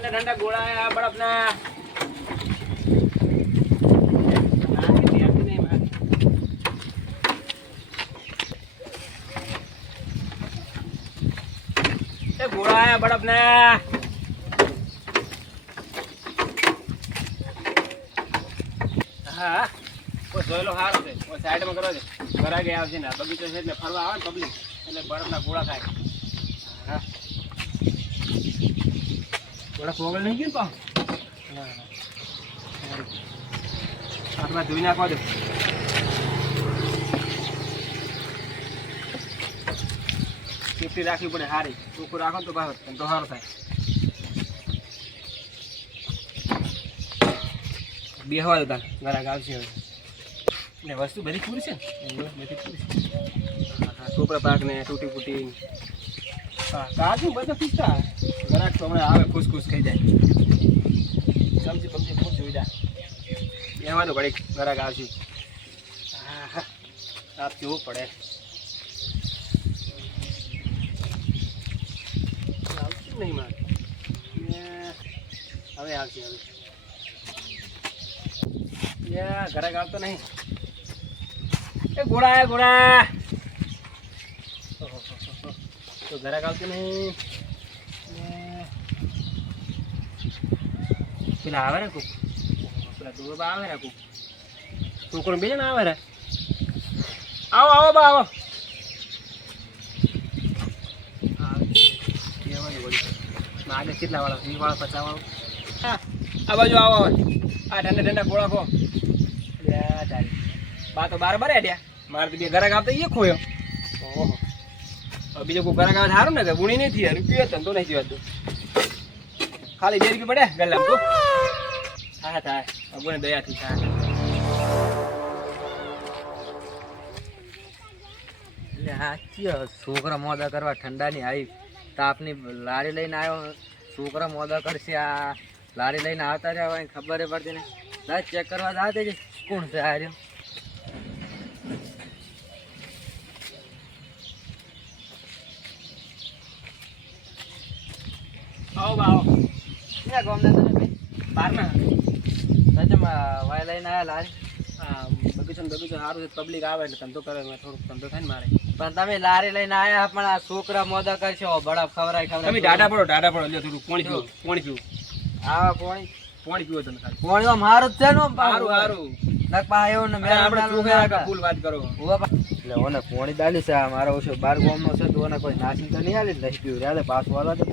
ઠંડા ઠંડા ગોળા આયા બરફના ગોળા આયા બરફના હા, કોઈ જોયેલો સારો છે. કોઈ સાઈડમાં કરો છે. ગયા આવશે ને. બગીચો છે ને ફરવા આવે ને પબ્લિક એટલે બરફના ગોળા ખાય. ગોળા ફોગલ નહીં ગયું પણ હાથમાં ધોઈ નાખવા દો સેફટી રાખવી પડે સારી ચોખ્ખું રાખો તો ભાવ તો સારો થાય. બેહવા દો તાર, મારા ગાવશે હવે. ને વસ્તુ બધી પૂરી છે ને? બધી પૂરી છે. છોકરા પાક ને તૂટી ફૂટી. હા, કાજુ બધા પૂછતા ઘરાક તો હમણાં આવે ખુશ ખુશ થઈ જાય સમજી સમજી ખુશ જોઈ જાય બેહવા દો ઘડીક ઘરાક આવશે હા હા આપ જોવું પડે આવશે નહીં મારે ને હવે આવશે હવે યા ઘરે આવતો નહીં એ ઘોડા આયા ઘોડા ઓહો, તો ઘરે આવતો નહીં ને પેલા આવે ને કોક? પેલા દોરબા આવે ને કોક? છોકરો બે જણા આવે ને? આવો આવો બા, આવો. આગળ કેટલા વાળા? વીસ વાળા, પચાસ વાળા? આ બાજુ આવો આ ઠંડા ઠંડા ગોળા ખો. બા તો બાર બરે હેડ્યા મારે તો બે ઘરાક આપતા એ ખોયો. ઓહો. બીજો કોઈ ઘરાક તો સારું ને કે ગુણી નહીં થયા. રૂપિયો ધંધો નહીં જીવાતું ખાલી બે રૂપિયા પડ્યા ગલ્લા તો હા થાય. ભગવાન દયાથી થાય. એટલે કયો છોકરા મોદા કરવા ઠંડાની આવી તાપની લારી લઈને આવ્યો? છોકરા મોદા કરશે આ લારી લઈને આવતા રહ્યા હોય ખબર પડતી ને દાદ ચેક કરવા જા તે કોણ છે આ રહ્યો? આવો બાવો ક્યાં ક્યાં ગામના તમે? બહાર ના સચમ વાય લઈને આવ્યા લારી બગીચો બગીચો સારું છે પબ્લિક આવે એટલે ધંધો કરે થોડુંક ધંધો થાય ને મારે. પણ તમે લારી લઈને આવ્યા પણ આ છોકરા મોદા કરશે. ઓ બળફ ખવરાય તમે ખવરાય ડાડા પડો ડાડા પડો. લ્યો થોડું પાણી પીવો પાણી પીવો. આવા પોણી? પાણી પીવો તમે ખાલી. પોણી આમ હારું જ છે ને. સારું સારું. નક પા એવું ને મેં આપણે ફૂલ વાત કરો. એટલે ઓને કોણી દાલી છે મારો ઓછો બાર ગામનો છે તો ઓને કોઈ નાસી તો નહીં આલી નહીં પીવું રે પાસ હાલો તો.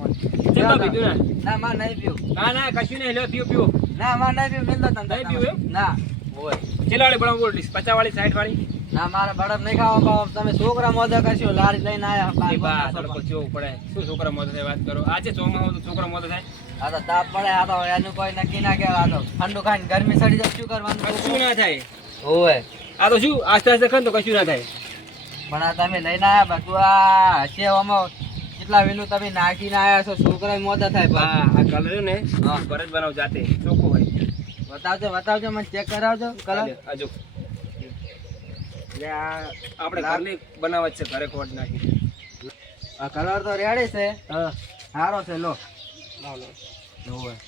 પીધું ને? ના માં નહીં પીવું ના ના કશું નહીં લ્યો પીવું પીવું ના માં નહીં પીવું મિલતો તને નહીં પીવું ના ઓય ચેલાડી બળમ બોલ બોલ પચાસ વાળી સાઈડ વાળી ના મારે બળમ નહીં ખાવા પાવા તમે છોકરા મોદા કરશો લારી લઈને આયા બા તડકો છોકરા. પડે. શું છોકરા મોઢે થાય વાત કરો. આજે ચોમાસું તો છોકરા મોઢે થાય. આ તો તાપ પડે આ તો એનું કોઈ નક્કી ના કહેવાય આ તો ઠંડુ ખાઈને ગરમી સડી જાય શું કરવાનું? કશું ના થાય. ઓય આ તો શું આસ્તે આસ્તે ખાન તો કશું ના થાય. પણ આ તમે લઈને આવ્યા બધું આ હશે આમાં કેટલા વેલું તમે નાખીને આવ્યા છો? છોકરા મોદા થાય. હા આ કલર ને હા. ભરત બનાવ જાતે. ચોખ્ખો હોય. બતાવજો બતાવજો મને ચેક કરાવજો કલર આજો એટલે આ આપણે ઘરની બનાવત છે ઘરે ખોટ નાખી. આ કલર તો રેડી છે. હા. સારો છે લો.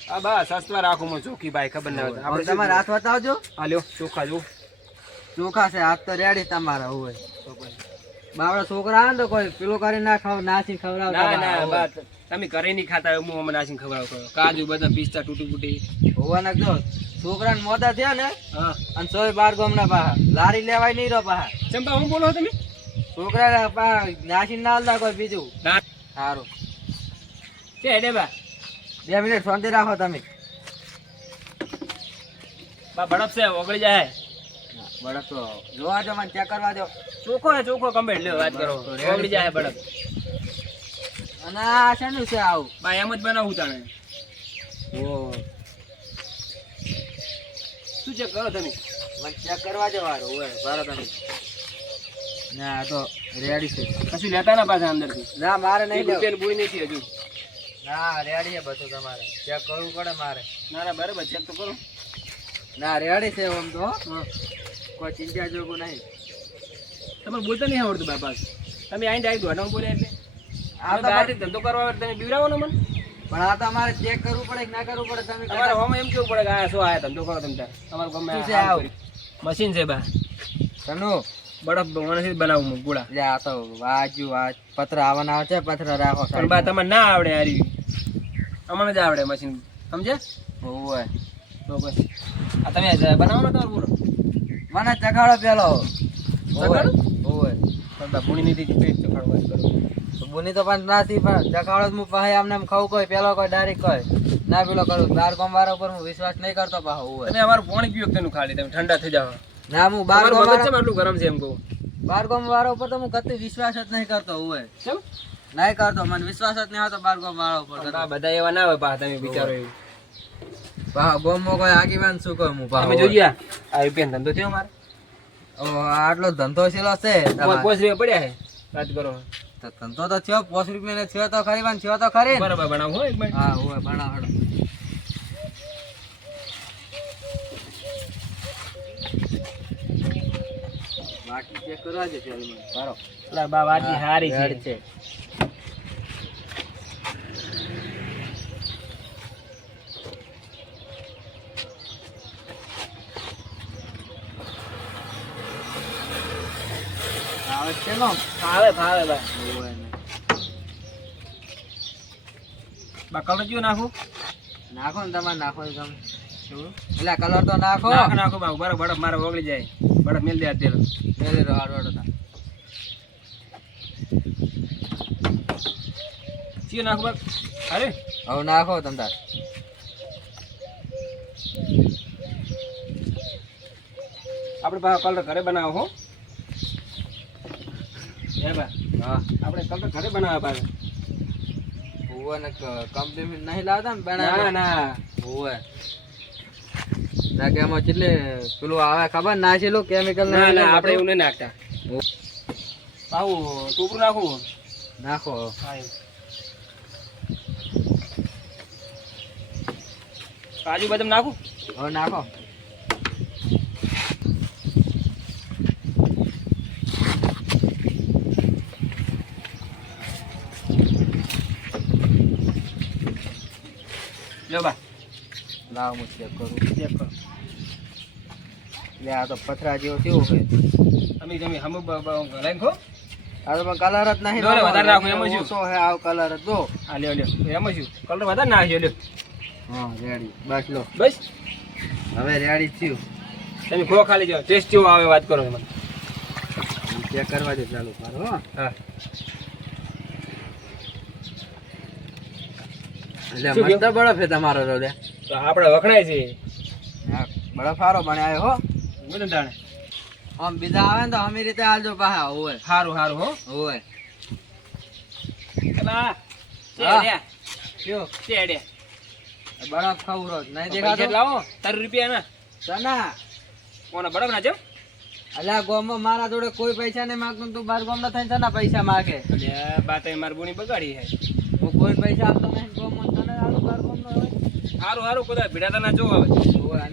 આ બસ સસ્તા રાખો મને ચોખ્ખી ભાઈ ખબર ના હોય આપણે તમારે હાથ બતાવજો આ લ્યો ચોખ્ખા જો ચોખા છે હાથ તો રેડી તમારા હોય. બાવડા છોકરા તો કોઈ પેલું કરી ના ખાવ નાસી ખવડાવ ના ના બાત. તમે ઘરે નહીં ખાતા હું હમણાં નાસી ખવડાવ કરો કાજુ બધા પિસ્તા તૂટી ફૂટી હોવા ને જો છોકરાને મોદા થયા ને અને સોય બાર ગોમના પાહા. લારી લેવાય નહીં રહો પાહા. ચંપા હું બોલો તમે? છોકરા પા નાસી ના હાલતા કોઈ બીજું? સારું છે હેડે બા. બે મિનિટ શાંતિ રાખો તમે. બા બડપ છે ઓગળી જાય. બળક તો જોવા જો મને ચેક કરવા દો. ચોખ્ખો ને ચોખ્ખો કમ્પ્લીટ. લ્યો વાત કરો. ઓગળી જાય બળપ અને આ શેનું છે આવું? બા એમ જ બનાવું તાણે. ઓ. શું ચેક કરો તમે? મને ચેક કરવા દો વારું ઓય તમે. ના આ તો રેડી છે. કશું લેતા ના પાછા અંદરથી? ના મારે નહીં રૂપિયાની બુઈ નથી હજુ. ના રેડી છે બધું તમારે. ચેક કરવું પડે મારે. ના ના બરાબર ચેક તો કરો. ના રેડી છે આમ તો. હા. કોઈ ચિંતા જોગો નહીં. તમારે બોલતા નહીં આવડતું બાપા. તમે આઈને ડાયરેક્ટ દોઢામાં બોલે એટલે. આ આ તો બહારથી ધંધો કરવા તમે બીવડાવો ને મને. પણ આ તો અમારે ચેક કરવું પડે કે ના કરવું પડે તમે તમારે હોમ એમ કેવું પડે કે આ શું આયા ધંધો કરો તમે તાર તમારું ગમે છે આવ? મશીન છે બા. કનુ બરફ મણસી બનાવું હું ગોળા. લે આ તો વાજુ આ પત્ર આવવાના આવે છે પત્ર રાખો પણ બા તમને ના આવડે હારી અમને જ આવડે મશીન. સમજે હોય તો બસ. આ તમે બનાવો ને તમારું પૂરો મને ચખાડો પેલો. તો પણ નથી પણ ચખાડો હું પાસે આમને ખાવું કોઈ પેલો કોઈ ડાયરેક્ટ કોઈ. ના પેલો કરું. બાર ગામ વાળા ઉપર હું વિશ્વાસ નહીં કરતો પાછો હોય તમે અમારું પાણી પીવો તેનું ખાલી તમે ઠંડા થઈ જાવ ના હું બાર આટલું ગરમ છે એમ કહું. બાર ગામ વાળા ઉપર તો હું કદી વિશ્વાસ જ નહીં કરતો ઓવે કેમ? નહીં કરતો મને વિશ્વાસ જ નહીં આવતો બાર ગામ વાળા ઉપર બધા એવા ના હોય પા તમે વિચારો એવું. ગામમાં કોઈ આગેવાન શું કહું હું તમે જોઈએ. આ રૂપિયા ધંધો થયો મારે. આટલો ધંધો છેલ્લો છે? તમારે. રૂપિયા પડ્યા છે. વાત કરો. તો ધંધો તો થયો પોસ રૂપિયા થયો તો ખરી પણ થયો તો ખરી બરાબર બનાવું હો હા ઓવે ભણાવડો બાકી ચેક કરવા છે બરો બા વાતની હારી છે. આવે ફાવે નાખું? નાખો ને તમારે નાખો તમે. એટલે કલર તો નાખો. નાખો બા બરાબર બરફ મારે ઓગળી જાય. બરફ મિલ દે તેલ મેલે રહો હાડવાડો તા. ચિયો નાખું બા? અરે. હવે નાખો તમ તાર. આપણે કલર ઘરે બનાવો હો. હે બા હા. આપણે કલર ઘરે બનાવવા પાસે ભૂવા ને કંપની નહીં લાવતા ને ના બનાવવા ના. ઓવે તાકે એમાં કેટલે પેલું આવે ખબર? નાખેલું કેમિકલ ના ના આપણે એવું નહીં નાખતા. આવું ટોપરું નાખું? નાખો. કાજુ બદામ નાખું? હવે નાખો. લ્યો બા. લાવ હું ચેક કરું. ચેક કરો. એટલે આ તો પથરા જેવો કેવો છે? તમે તમે હમ લઈને ખો. આ તો કલર જ નહીં લો વધારે નાખો, એમાં શું? ઓછો હે આવ કલર જ. જો આ લ્યો લ્યો. એમાં શું કલર વધારે નાખ્યો લ્યો. હા રેડી. બસ લો. બસ. હવે રેડી થયું. તમે ખો ખાલી જાઓ ટેસ્ટ કેવો આવે વાત કરો મને. ચેક કરવા દે ચાલુ કરો હો. એટલે મસ્ત બરફ તમારો તો તો આપણે વખણાય છે બરફ સારો બનાવ્યો હો. બધું તાણે. આમ બીજા આવે ને તો અમે રીતે આલજો પાહા ઓય સારું સારું હો. ઓય કલા ચેડ્યા. કયો? ચેડ્યા. બરફ ખાવું રોજ નહીં દેખાતો? લાવો તારું રૂપિયા ના સના કોને ના અલ્યા ગોમમાં મારા જોડે કોઈ પૈસા નહીં માગતું તું બાર ગોમ ના થઈને સના પૈસા માગે. બા તમે મારી બોની બગાડી હે હું કોઈ પૈસા આપતો નહીં ગોમ સારું સારું બધા ભીડાતા ના જો આવે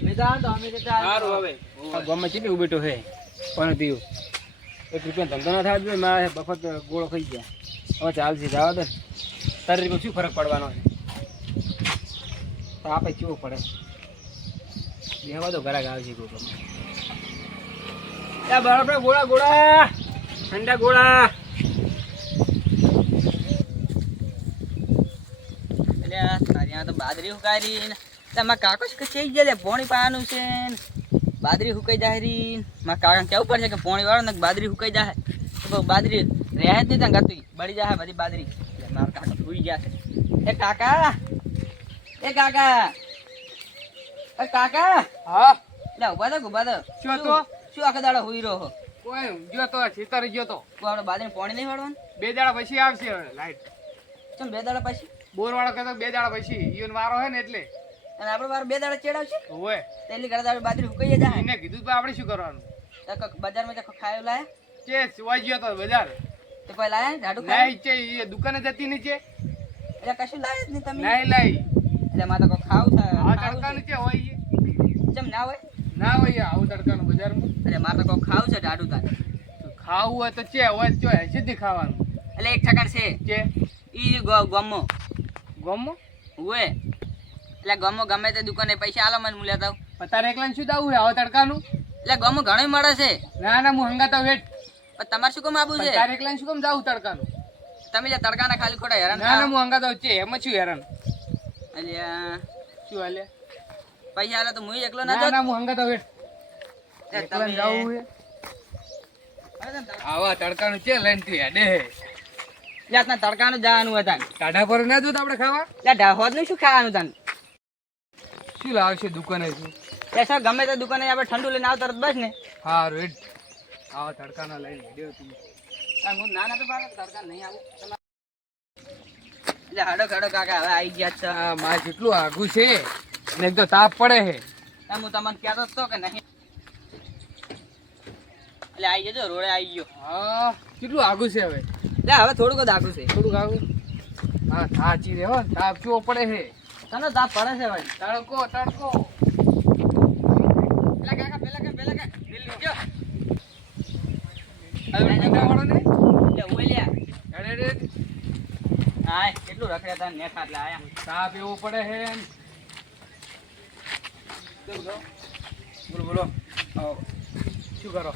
ને તો અમી રીતે સારું હવે. આ ગામમાં ઊભી ઉભેટો હે પણ દીવ એક રૂપિયા ધંધો ના થાય તો મારે બફત ગોળો ખાઈ ગયા. હવે ચાલશે જવા દે. તારી રૂપિયા શું ફરક પડવાનો છે? તો આપણે કેવું પડે? બેહવા તો ઘરાક આવશે ગમે બરાબર ગોળા ગોળા. ઠંડા ગોળા. એટલે આ તો બાદરી હુકારી ને તમારા કાકો છે કે ચઈ ગયા પોણી પાવાનું છે બાદરી હુકાઈ જાય રી મારા કાકા કેવું પડશે કે પોણી વાળો ને બાદરી હુકાઈ જાય તો બાદરી રહે જ નહીં ત્યાં ગતું બળી જાય બધી બાદરી. મારા મારો કાકો સુઈ ગયા છે. એ કાકા! એ કાકા! એ કાકા! હા? એટલે ઊભા તો ઊભા તો શું તો શું આખો દાડો હુઈ રહ્યો કોઈ ગયો તો ખેતર ગયો તો. તું આપણે બાદરી પોણી નહીં વાળવાનું? બે દાડા પછી આવશે લાઈટ. ચમ બે દાડા પછી? બોર વાળો કહેતો બે દાડા પછી. ઈવન વારો હે ને એટલે. અને આપણે બાર બે દાડા ચેડાવશે હોય તેલી ઘરે દાડે બાદરી હુકાઈ જાય એને કીધું તો આપણે શું કરવાનું? તો કોક બજારમાં તો ખાયો લાય. કે સુવાઈ ગયો તો બજાર. તે કોઈ લાય ને ઝાડુ ખાય? છે એ દુકાને જતી નીચે એટલે કશું લાય જ નહીં તમે? નહીં લાય. એટલે મારે તો ખાવ છે આ તડકાનું તડકા છે. હોય જેમ ના હોય? ના હોય આવું તડકાનું બજારમાં. એટલે મારે તો ખાવ છે ઝાડુ તાર ખાવું હોય તો ચે હોય તો સીધી ખાવાનું. એટલે એક ઠકાણ છે. કે? ઈ ગોમો. ગમો? ઉવે. એટલે ગમો ગમે તે દુકાને પૈસા આલો મને હું લેતા તારે એકલા શું દાવું આવો તડકાનું? એટલે ગમો ઘણું મળે છે. ના ના હું હંગાતા વેટ પણ તમારે શું કામ આવું છે? તારે એકલા શું કામ જાવું તડકાનું? તમે લે તડકાના ખાલી ખોટા હેરાન ના ના. હું હંગાતા છે એમાં શું હેરાન? અલ્યા. શું હાલે? પૈસા આલે તો હું એકલો ના ના જાઉં. ના હું હંગાતા વેટ એટલે એકલા તમે- જાવું તડ- આવા તડકાનું છે લઈને તું હેડે હે લે આ તડકાનું જવાનું હતા ટાઢા પર ના દૂધ આપણે ખાવા? લે ઢાહોદનું શું ખાવાનું તને? શું લાવશે દુકાને શું? લે ગમે તે દુકાને આપણે ઠંડુ લઈને આવ તરત બસ ને. હારું હેડ. આવા તડકાના લઈને હેડ્યો તું કારણ હું નાના તો પાડે તડકા નહીં આવું. એટલે હાડો ખાડો કાકા હવે આવી ગયા છે. માં કેટલું આઘું છે ને તો તાપ પડે હે હું તમને કહેતો જ તો કે નહીં. એટલે આવી જજો રોડે આવી ગયો. હા કેટલું આઘું છે હવે? લે હવે થોડુંક જ આખું છે. થોડુંક આઘું હા થાચી રે હો તાપ કેવો પડે હે તને તાપ પડે છે ભાઈ. તડકો તડકો. પેલા કાકા પેલા કાકા પેલા કાકા દિલ લીજો હવે મીઠાવાળો ને? લે. હાય કેટલું રખડ્યા તા નેખા એટલે આયા. તાપ એવો પડે હે બોલો બોલો. શું કરો?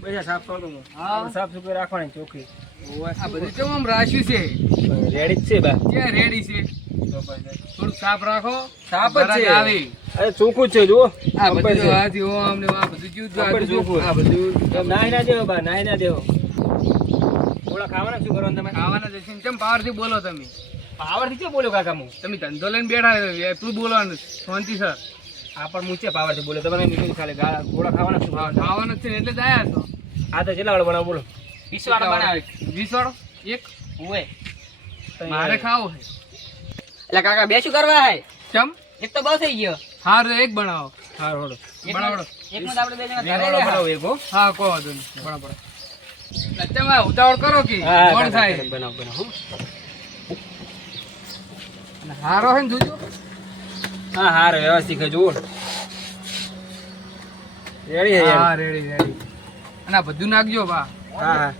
બધા સાફ કર હા. સાફ સુથરી રાખવાની ચોખ્ખી આ બધું કેમ આમ રાખ્યું છે? રેડી છે બા. ક્યાં રેડી છે? થોડું સાફ રાખો. સાફ જ છે. આવે. અરે ચોખ્ખું છે જુઓ. આ બધું આ બધું જ્યું આ બધું. ચોખ્ખું. આ બધું. નાહી ના દેવો બા નાઈ ના દેવો. ઓળા ખાવાના શું કરવાનું તમે? ખાવાના જશે કેમ પાવરથી બોલો તમે? પાવરથી કેમ બોલ્યો કાકા હું? તમે ધંધો લઈને બેઠા એટલું બોલવાનું. શાંતિ સર. આ પણ હું છે પાવરથી બોલ્યો. તમે મીઠું ખાલી ગોળા ખાવાના શું ખાવાના ખાવાનું છે ને એટલે જ આયા છો. આ તો કેટલા વાળો બોલો. વીસ બનાવે. વીસ એક? ઉવે. મારે ખાવો છે. એટલે કાકા બે શું કરવા હે? ચમ? એક તો બહુ થઈ ગયો. હારું એક બનાવો. હા રોડો. બનાવડો. એક માં આપણે બે જણા ઘરે બનાવો એક હો. હા કહો વાંધો નહીં. બરાબર. તમે ઉતાવળ કરો કે હા, કોણ થાય? બનાવો બનાવો હારો હે ને જોજો. હા હાર વ્યવસ્થિત જુઓ. રેડી હા રેડી રેડી અને બધું નાખજો બા. હા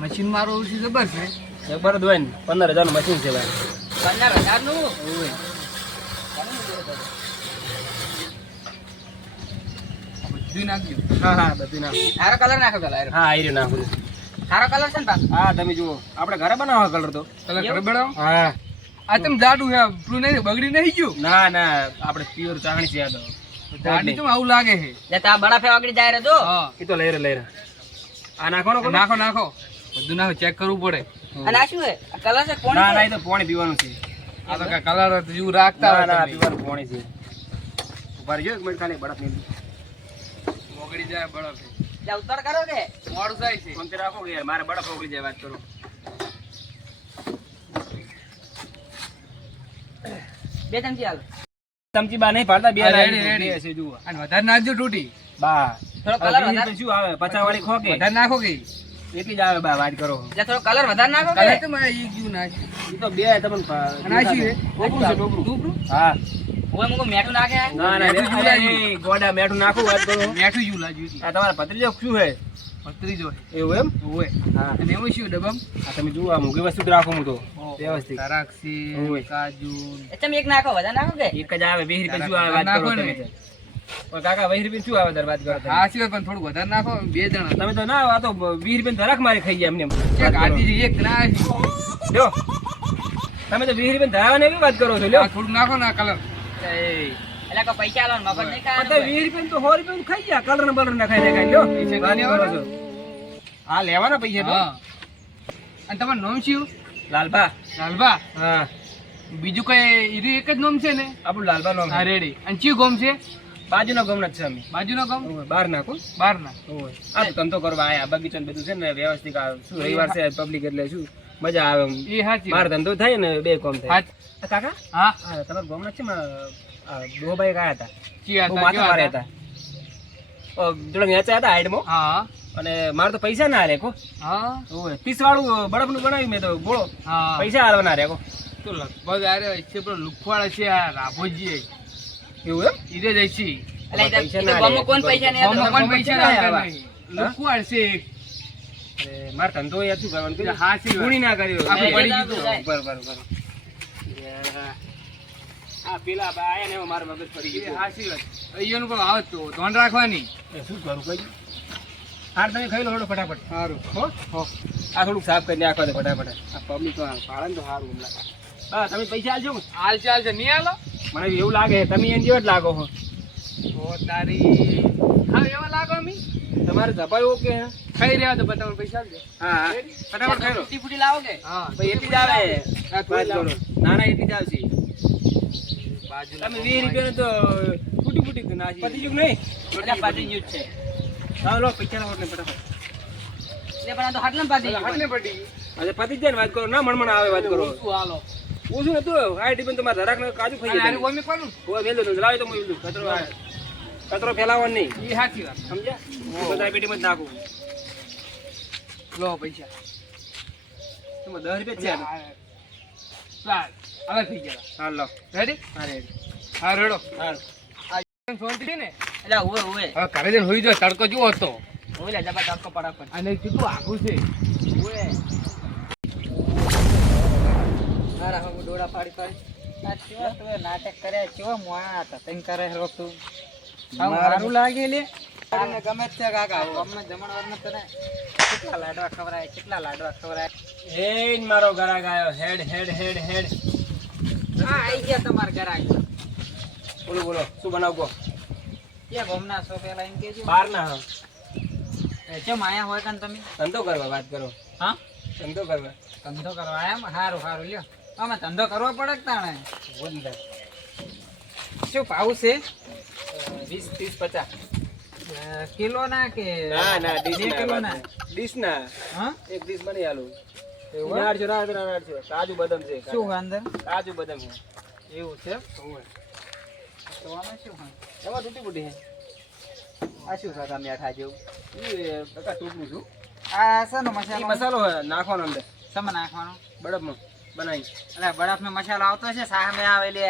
મશીન મારું ઓછી જબર છે. જબર હોય ને. પંદર હજારનું મશીન છે ભાઈ. પંદર હજારનું? બધું નાખ્યું હા હા બધું નાખો. સારો કલર નાખો પેલા. હા નાખું હારો કલર છે ને હા તમે જુઓ. આપણે ઘરે બનાવો કલર તો. કલર ઘરે હા. આ તમે જાડું હે પેલું નહીં બગડી નહીં ગયું? ના ના આપણે પ્યોર ચાણી છે આ તો. જાડી કેમ આવું લાગે છે? લે તા બડા ફેવાગડી જાય રે તો. હા. તો લઈ રે લઈ રે. આ નાખો કલર? નાખો નાખો. બધું નાખો ચેક કરવું પડે. અને આ શું હે? કલર છે કોણ ના ના એ તો પાણી પીવાનું છે. આ તો કા કલર જેવું રાખતા ના ના પીવાનું પાણી છે. ઊભા રહેજો એક મિનિટ ખાલી બડા નહીં મોગડી જાય બરફ. લે ઉતાર કરો કે? મોડું થાય છે. ફોન રાખો કે મારે બળદ ઓગળી જાય વાત કરો. બે ચમચી હાલ ચમચી બા નહીં પાડતા બે રેડી, રેડી. છે જુઓ. અને વધારે નાખજો તૂટી. બા થોડો કલર વધારે શું આવે? પચાસ વાળી ખોકે વધારે નાખો કે? એટલી જ આવે બા વાત કરો. લે થોડો કલર વધારે નાખો કલર તો મેં ઈ ગયું નાખી એ તો બે તમને છે? ટોપરું છે ટોપરું ટોપરું? હા. ઓય મુકો મેઠું નાખે ના ના મેઠું ગોડા મેઠું નાખું વાત કરો. મેઠું જેવું લાગ્યું છે. આ તમારા ભત્રીજો શું છે? ભત્રીજો એવું એમ? ઓવે. હા. અને એમાં શું ડબ્બામાં? આ તમે જુઓ આ મૂકી વસ્તુ જ રાખો હું તો વ્યવસ્થિત. દ્રાક્ષી, કાજુ. એ એક નાખો વધારે નાખો કે? એક જ આવે વીસ રૂપિયા શું આવે વાત કરો નાખો ને. કાકા વીસ રૂપિયા શું આવે તાર વાત કરો? હા સિવાય પણ થોડું વધારે નાખો બે જણા. તમે તો ના આ તો વીસ રૂપિયા ધરાક મારી ખાઈ ગયા એમને. એક આધી એક ના લ્યો. તમે તો વીસ રૂપિયા ધરાવાની એવી વાત કરો છો લ્યો. આ થોડુંક નાખો ના કલર. એ એટલે કોઈ પૈસા આલો મફત નહીં પણ તો ખાવાનું વીસ રૂપિયા તો સો રૂપિયા ખાઈ ગયા કલર બલર ના ખાઈ ને લ્યો. વાત કરો છો હા લેવાના પૈસા તો. અને તમારું નામ શું? લાલબા લાલબા હા. બીજું કઈ ઈરી એક જ નામ છે ને? આપણું લાલબા નો હા રેડી અને ગોમ છે? બાજુનો ગમત છે અમે બાજુનો ગામ? બહાર નાખો બાર ના. આ તો ધંધો કરવા આયા. બગીચો ને બધું છે ને વ્યવસ્થિત શું રવિવાર છે પબ્લિક એટલે શું? મજા આવે. એ હાચી મારો ધંધો થાય ને બે કોમ થાય. કાકા? હા. તમારો ગમ નથી છે માં ભાઈ કયા હતા. હતા, માથા મારે હતા? જોડે વેચા હતા હાઈડમાં હા. અને મારે તો પૈસા ના હાલે હા. ઓય ત્રીસ વાળું બરફનું બનાવ્યું મેં તો. બોલો. હા. પૈસા હાલવા ના રે તો લગભગ આરે છે પણ લુખવાડ છે આ રાભોજી એવું એમ? ઈરે જાય છે એટલે પૈસા ના. કોણ પૈસા પૈસા ના. લુખવાડ મારે ધંધો યાર શું કરવાનું? હા છે. ગુણી ના કર્યો. આપણે પડી ગયું જાય. બર બર બર યાર, આ પેલા આયા ને એમાં મારું મગજ ફરી ગયું. હાચી વાત. અહીંયાનું પણ આવત તો. ધ્યાન રાખવાની. એ શું કરું કઈ? હાર તમે ખાઈ લો હેડો ફટાફટ. સારું હો? હો. આ થોડુંક સાફ કરીને નાખવા દે ફટાફટ. આ પબ્લિક તો પાડે ને તો સારું હમણાં. હા તમે પૈસા આલજો હાલ ચાલ છે. નહીં હાલો મને એવું લાગે. છે, તમે એન જેવા જ લાગો હો. તો તારી. હા એવા લાગો મી તમારે ધપાય ઓકે હે? ખાઈ રહ્યા તો બતાવો પૈસા આપજો. હા ફટાફટ ખાઈ લો. ફૂટી લાવો કે? હા. ભાઈ એટલી જ આવે. ના ના એટલી જ આવશે. તમે વીસ રૂપિયાનું તો ફૂટી ફૂટી નાખી. પતી ગયું નહીં? એટલે ગયું છે હા લો પૈસા ને હાટલે પાટી પતી કચરો ફેલાવવાનો નહીં. સમજ્યા? હું માં નાખું. લો પૈસા. દસ રૂપિયા ચાલ હવે થઈ ગયા હા લો. રેડી હા રેડી હા રેડો. હા. શાંતિ છે ને? એટલે ઉવે ઉવે. હવે ઘરે જઈને હોઈ જો તડકો જુઓ હતો ઉવે લે જબા તડકો પડાપડ અને કીધું આઘું છે. ઉવે. મારા હું ડોડા પાડી પાડી આ કેવા તું નાટક કર્યા કેવા મોણા હતા. તઈ કરે તું મારું લાગે લે. ગમે છે કાકા. અમને જમણવાર ન. તને કેટલા લાડવા ખવરાય કેટલા લાડવા ખવરાય હેડ મારો ગરાક આવ્યો હેડ હેડ હેડ હેડ. હા આઈ ગયા તમારા ઘર આગળ બોલો બોલો શું બનાવો કે ગમના છો પેલા એમ કેજો બાર ના ચમ આયા હોય કાન તમે? ધંધો કરવા વાત કરો. હા? ધંધો કરવા. ધંધો કરવા આયા એમ? હારું હારું લ્યો. અમે ધંધો કરવો પડે કે તાણે? બોલ શું ભાવ છે? વીસ ત્રીસ પચાસ. કિલો ના કે ના ના ડીશ બે કિલો ના ના ડીશ ના હા? એક ડીશ બની આલું. આઠસો કાજુ બદામ છે શું અંદર કાજુ બદામ છે. એવું છે. તો આમાં શું હોય? એમાં તૂટી ફૂટી છે. આ શું કાકા મેઠા જેવું? એ કાકા ટૂંકું છું આ શાનો એ મસાલો મસાલો હોય, નાખવાનો અંદર. શેમાં નાખવાનો? બળદમાં બનાવી એટલે બરફ નો મસાલો આવતો છે સામે આવે લે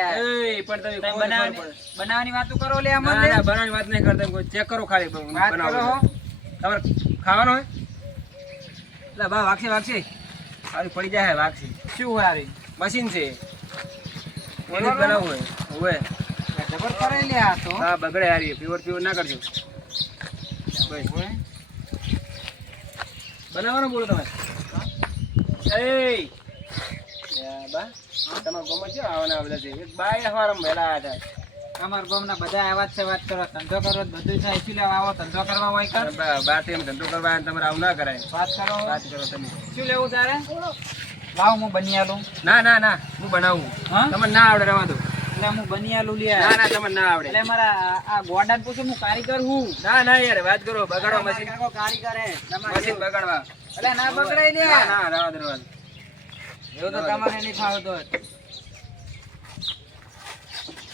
એ પણ તમે બનાવવાની? બનાવવાની વાતો કરો લે અમને ના, બનાવવાની વાત નહીં કરતા ચેક કરો ખાલી બનાવો તમારે ખાવાનો હોય? એટલે બા વાગશે વાગશે. સારું પડી જાય વાગશે શું હારી મશીન છે. એને જ હોય. હોય ખબર પડે લે આ તો. હા બગડે હારી. પ્યોર પ્યોર ના કરજો. બનાવવાનો બોલો તમે. એ બા તમારા ગમે છે આવવાના બધા છે? એક બાય હવારમ વહેલા આવ્યા હતા અમાર ગામના બધા આવા છે વાત કરો ધંધો કરો બધું છે એસી લેવા આવો ધંધો કરવા હોય કર અને બા- બા ધંધો કરવા આવ્યા તમારે આવું ના કરાય. વાત કરો. વાત કરો તમે. શું લેવું તારે? લાવ હું બની આલું ના ના ના હું બનાવું. તમને ના આવડે રવા દો. એટલે હું બની આલું લે. ના ના તમને ના આવડે. એટલે મારા આ ગોડાને પૂછું હું કારીગર હું? ના ના યાર વાત કરો બગાડવા મશીન. કારીગર હે મશીન બગાડવા. એટલે ના બગડાય લે ના ના રવા દો રવા દો. એવું તો તમારે નહીં ફાવતો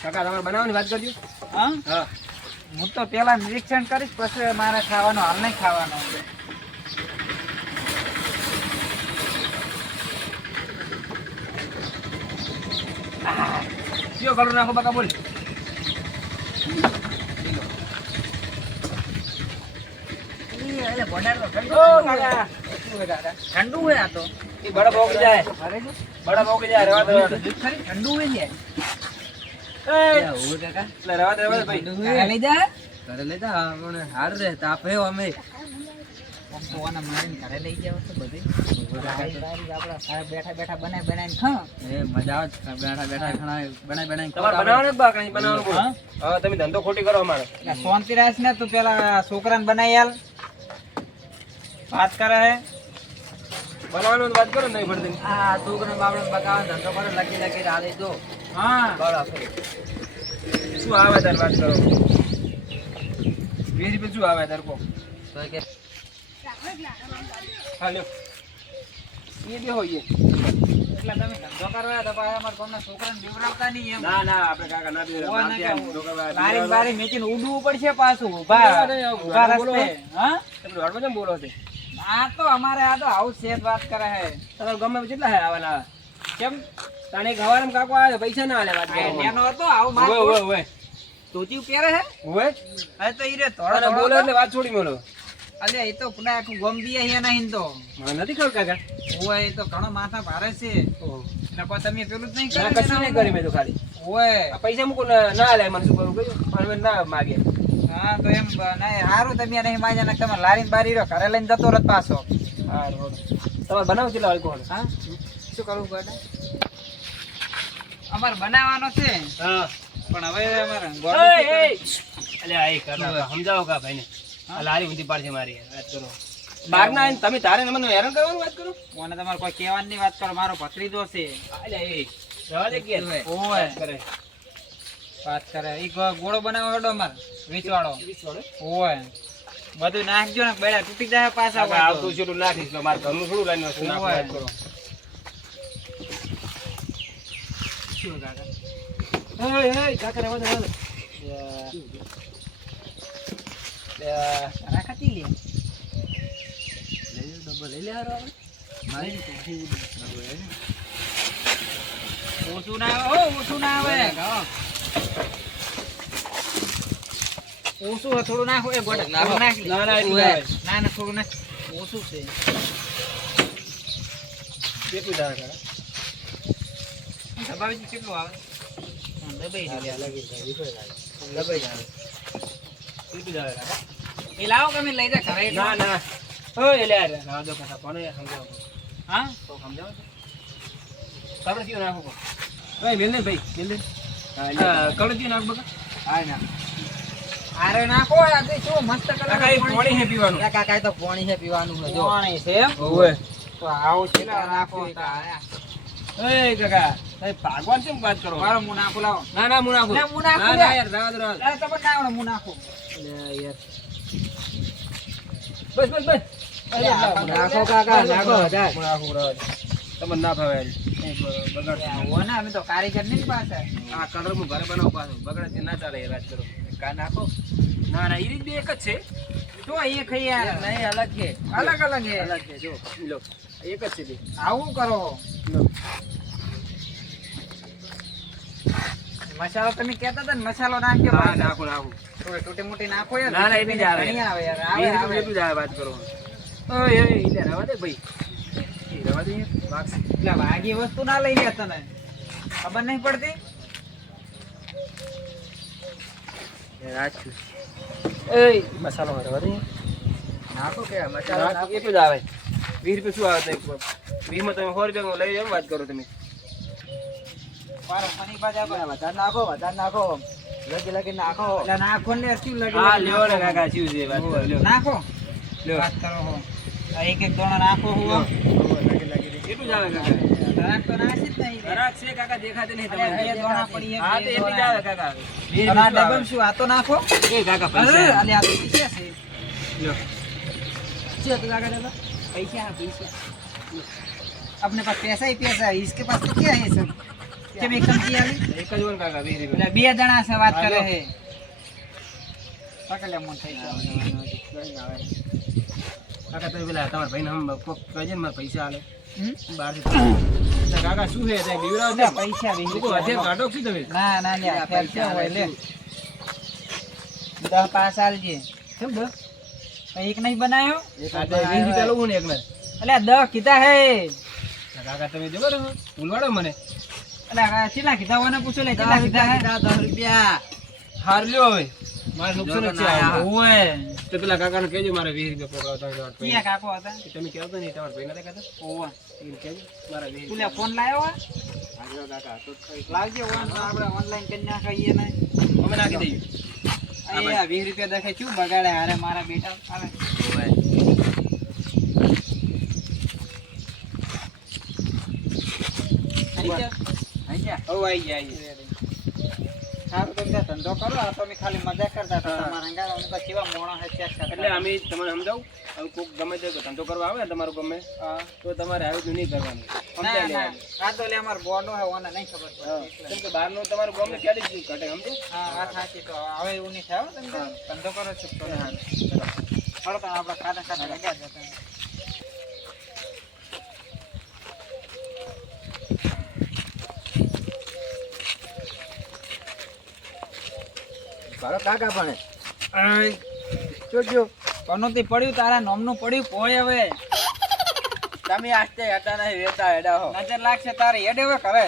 કાકા તમારે બનાવવાની વાત કરજો. હા? હા. હું તો પેલા નિરીક્ષણ કરીશ પછી મારે ખાવાનું હાલ નહીં ખાવાનું. કયો કલર નાખો બકા બોલ. ઠંડુ હોય આ તો. બડા ભોગી જાય. ભોગી જાય ઠંડુ હોય ને? તમે ધંધો ખોટી કરો અમારે. એટલે ને તું પેલા છોકરાને બનાવી આલ. વાત કરે હે. બનાવવાનું વાત કરો નહીં પડતી આ છોકરા બાપડે બગાવે ધંધો કરો લખી લખી હાલે દો હા. બરાબર. શું આવે તાર વાત કરો? વીસ રૂપિયા શું આવે તાર કો હા લ્યો. એ બે હોય એટલે તમે ધંધો કરવા તો પાછા અમારા ગામના છોકરાને બીવડાવતા નહીં એમ. ના ના આપણે કાકા ના પીવડાવે. હોય ના ને ત્યાં કે ધંધો કરવા લારી બારી મેચીને ઉડવું પડશે પાછું ઊભા ના, ના, ઊભા રસ્તે. હા? તમે વાળમાં કેમ બોલો છો? આ તો અમારે આ તો આવું સેજ વાત કરે હે. તમારે ગમે કેટલા હે આવવાના કેમ? તાણે ગવારમ કાકો આવે પૈસા ના આલે વાત. એનો હતો આવું માર ઓય ઓય. ધોતી પહેરે હે ઓય આ તો ઈ રે અને બોલો એટલે વાત છોડી મેલો અલે એ તો પુના આખું ગોમ બી અહીંયા નહીં તો. મને નથી ખબર કાકા. ઓય એ તો ઘણો માથા ભારે છે. એટલે પછી તમે પેલું જ નહીં ના કર્યું કશું નહીં કરી મેં તો ખાલી. ઓય પૈસા મૂકો ના ના લે મને શું કરું કહ્યું પણ ના માગે હા તો એમ ના હારું તમે નહીં માજા ને તમે લારીને બારી રહ્યો ઘરે લઈને જતો રત પાછો. હા તમારે બનાવ કેટલા વાગે હા? શું કરવું પડે? અમારે બનાવવાનો છે. હા. પણ હવે અમારે એટલે આ એ કાકા, સમજાવો કા ભાઈને? આ લારી ઊંધી પાડશે મારી. વાત કરો બાર ના તમે તારે મને હેરાન કરવાનું વાત કરો? મને તમારે કોઈ કહેવાની વાત કરો? મારો ભત્રીજો છે. એ. દે. ઓય. વાત કરે. વાત કરે. ઈ ગોળો બનાવો હડો અમાર. વીચવાળો. ઓય. બધું નાખજો ને બેડા તૂટી જાય પાછા આવતું છે નાખીશ મારે ઘરનું થોડું લાઈને નાખો કરો. શું કાકા? એય, એય, કાકા, રહેવા દે, રહેવા દે. લ્યા, રાખતી લે ઓછું ના આવે હો, ઓછું ના આવે ઓછું હોય, થોડું નાખો એ ગોળે, થોડું નાખ લે. ના, ના, એટલું ઓય. આવે. ના ના થોડું નાખ ઓછું છે કેટલું જ આવે, કાકા? દબાવી કેટલું આવે? દબાઈ હા. દબાઈ જાય. એ લાવો કે લઈ જા ઘરે? ના ના. ઓય લ્યા રે રાવ દો કાકા કોને સમજાવો હા તો સમજાવો કપડે કયું નાખો ઓય મેલ ભાઈ મેલ હા કપડે કયું નાખ બકા. હા ના. આરે નાખો આજે શું મસ્ત કલર એ પાણી હે પીવાનું. કાકા એ તો પાણી છે પીવાનું છે પાણી છે તો આવું છે નાખો ઓય કાકા. એ ભાગવાન કેમ વાત કરો? મારો મું લાવો. ના ના હું ના, હું ના ના યાર. અરે તમે ના આવડે મું યાર. બસ બસ બસ. નાખો કાકા તમને ના ભાવે બગાડ ને અમે તો કારીગરની પાસે આ કલર હું ઘરે બનાવું પાછું. બગડે છે ના ચાલે એ વાત કરો. કા નાખો? ના ના એ રીત એક જ છે. તો એ ખાઈ યાર નહીં અલગ છે. અલગ અલગ છે. અલગ છે જો લો. એક જ છે બે. આવું કરો. લો. મસાલો તમે કહેતા હતા ને મસાલો નાખજો હા પાછો. નાખું નાખું. થોડી તૂટી મોટી નાખો યાર ના ના એટલી જ આવે. ઘણી આવે યાર આવે બે આવે. એટલું જ આવે વાત કરો ઓય ઓય ઈ લે રવા દે ભાઈ. ઈ રવા દે યાર વાગશે. એટલે વાગી વસ્તુ ના લઈ લે તને. ખબર નહીં પડતી? એય મસાલો રવા દે નાખો કે મસાલો નાખો નાખો. એટલું જ આવે. વીસ રૂપિયા શું આવે તો વીસમાં તમે સો રૂપિયા લઈ જાવ વાત કરો તમે પારો ફની બાજા પર. વધારે નાખો વધારે નાખો લગી લગી નાખો એટલે નાખો ને શું લગે હા લ્યો ને કાકા શું છે વાત કરો લ્યો નાખો લ્યો વાત કરો હો આ એક એક દોણો નાખો હો એટલું જ આવે કાકા ઘરાક તો નાખી જ નહીં ઘરાક છે કાકા દેખાતે નહીં અરે, બે તમને દોણા પડી હે, હા બે તો એટલી જ દોણા. આવે કાકા અને આ ડબ્બામાં શું આ તો નાખો એ કાકા અરે, પૈસા અલે આ તો પૈસા છે લ્યો क्या तो लगा देगा पैसा है पैसा अपने पास पैसा ही पैसा है इसके पास तो क्या है सब કેમ એક સમજી એક બે જણા છે વાત કરે છે. ના એક નહીં બનાવ્યો એક ને એટલે દસ કીધા હે. કાકા તમે જબર ભૂલવાડો મને. અલે આ કીધા ઓને પૂછો લે ચેટલા કીધા હે? દસ રૂપિયા. હાર લ્યો હવે. મારે નુકસાન છે ઓય તો પેલા કાકાને કહેજો મારે વીસ રૂપિયા પકડાવતા હોય તો કાકો હતા? તમે કહેતો નહીં તમારા એને કહેજો મારા વીસ તું લે ફોન લાવ્યો હે લાવજે ઓન આપણે ઓનલાઈન કરી નાખીએ ને. અમે નાખી દઈએ. અહીંયા વીસ રૂપિયા દેખાય શું બગાડે હારે મારા બેટા. આઈ હવે આવી ગયા. સારું તમે ધંધો કરો આ તો અમે ખાલી મજા કરતા હતા તમારા અંગાર અમે કેવા મોણા હે ચેક એટલે અમે તમને સમજાવું? હવે કોક ગમે તે ધંધો કરવા આવે ને તમારો ગમે. હા. તો તમારે આવી રીતનું નહીં કરવાનું. ના ના. આ તો લે અમાર હે ઓને નહીં ખબર હા. કેમ કે બહારનું તમારું ગમે ક્યારે જ ઘટે સમજો હા સાચી તો. હવે એવું નહીં થાય હો તમે ધંધો કરો છો તો ચાલો તો આપણે ખાતા ખાતા જતા કરો કાકા પણ જોજો પનોતી પડ્યું તારા નોમનું પડ્યું? પોય હવે. તમે આસ્તે હતા નહીં વેતા હેડા હો. નજર લાગશે તારે હેડે હવે ઘરે.